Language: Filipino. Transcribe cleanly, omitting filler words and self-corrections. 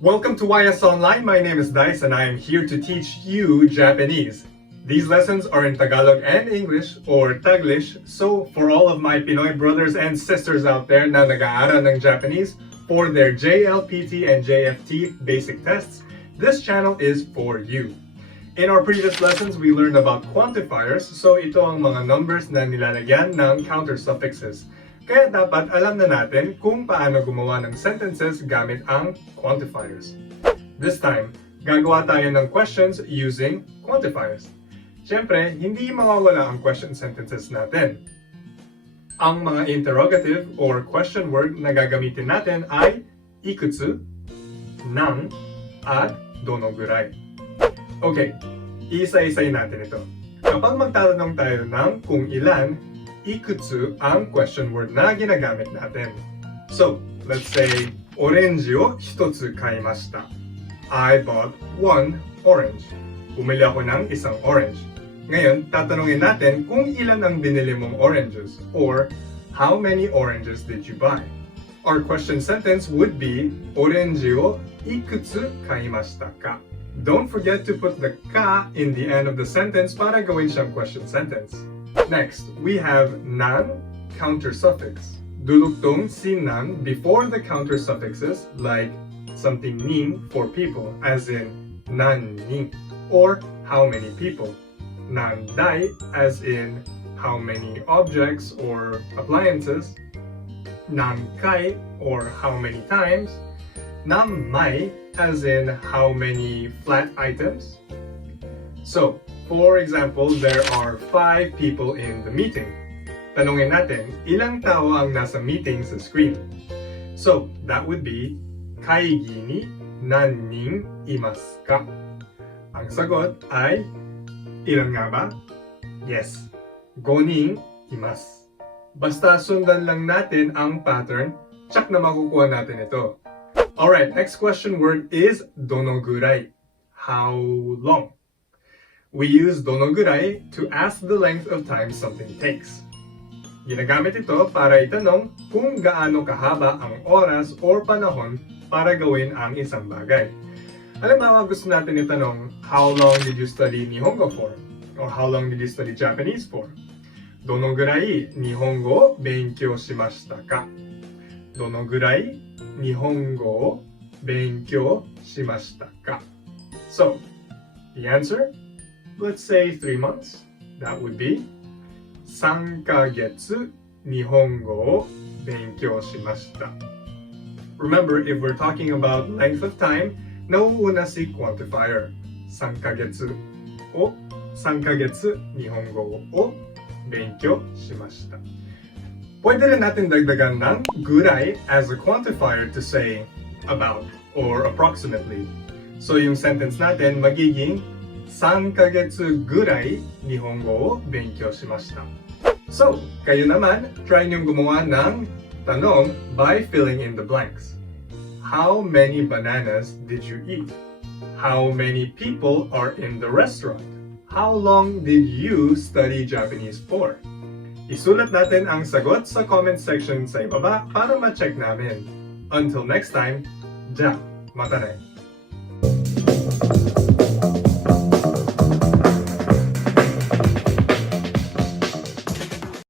Welcome to YS Online. My name is Dice and I am here to teach you Japanese. These lessons are in Tagalog and English or Taglish. So for all of my Pinoy brothers and sisters out there na nag-aaral ng Japanese for their JLPT and JFT basic tests, this channel is for you. In our previous lessons, we learned about quantifiers. So ito ang mga numbers na nilalagyan ng counter suffixes. Kaya dapat alam na natin kung paano gumawa ng sentences gamit ang quantifiers. This time, gagawa tayo ng questions using quantifiers. Siyempre, hindi mawawala ang question sentences natin. Ang mga interrogative or question word na gagamitin natin ay ikutsu, nang, at donogurai. Okay, isa-isay natin ito. Kapag magtatanong tayo ng kung ilan, ikutsu ang question word na ginagamit natin. So, let's say, orange o hitotsu kaimashita. I bought one orange. Bumili ako ng isang orange. Ngayon, tatanungin natin kung ilan ang binili mong oranges or how many oranges did you buy? Our question sentence would be, orange o ikutsu kaimashita ka? Don't forget to put the ka in the end of the sentence para gawin siyang question sentence. Next, we have nan counter suffix. Dudugtong si nan before the counter suffixes like something ning for people, as in nan ning, or how many people. Nan dai, as in how many objects or appliances. Nan kai, or how many times. Nan mai, as in how many flat items. So, for example, there are 5 people in the meeting. Tanungin natin, ilang tao ang nasa meeting sa screen? So, that would be, kaigi ni nannin imasu ka? Ang sagot ay, ilan nga ba? Yes, 5 nin imasu. Basta sundan lang natin ang pattern, tsak na makukuha natin ito. Alright, next question word is donogurai. How long? We use donogurai to ask the length of time something takes. Ginagamit ito para itanong kung gaano kahaba ang oras or panahon para gawin ang isang bagay. Halimbawa, gusto natin itanong, how long did you study Nihongo for? Or how long did you study Japanese for? Donogurai Nihongo benkyou shimashita ka? Donogurai Nihongo benkyou shimashita ka? So, the answer? Let's say 3 months. That would be 3ヶ月日本語を勉強しました. Remember, if we're talking about length of time, nauuna si quantifier. 3ヶ月を3ヶ月日本語を勉強しました. Pwede rin natin dagdagan ng gurai as a quantifier to say about or approximately. So yung sentence natin magiging 3ヶ月ぐらい日本語を勉強しました. So, kayo naman, try niyong gumawa ng tanong by filling in the blanks. How many bananas did you eat? How many people are in the restaurant? How long did you study Japanese for? Isulat natin ang sagot sa comment section sa ibaba para ma-check namin. Until next time, ja, mata ne!